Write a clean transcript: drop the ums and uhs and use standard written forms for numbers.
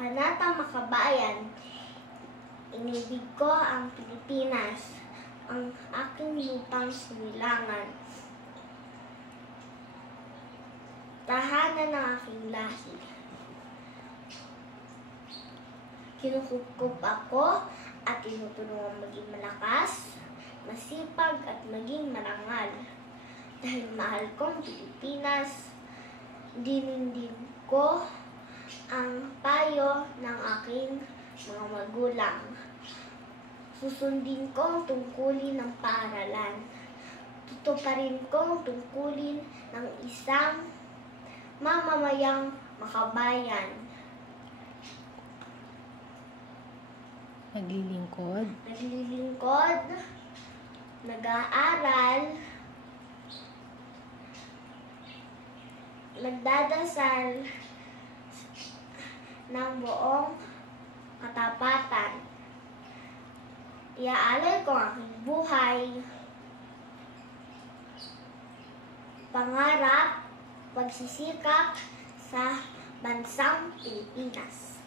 Panatang makabayan, inibig ko ang Pilipinas, ang aking lupang sinilangan. Tahanan ng aking lahi. Kinukup ako at tinutulungan maging malakas, masipag at maging marangal. Dahil mahal kong Pilipinas, dinindig ko ang payo ng aking mga magulang. Susundin ko ang tungkulin ng paaralan. Tutuparin ko ang tungkulin ng isang mamamayang makabayan. Naglilingkod, nag-aaral, nagdadasal ng buong katapatan. Iaalay ko ang aking buhay, pangarap, pagsisikap sa bansang Pilipinas.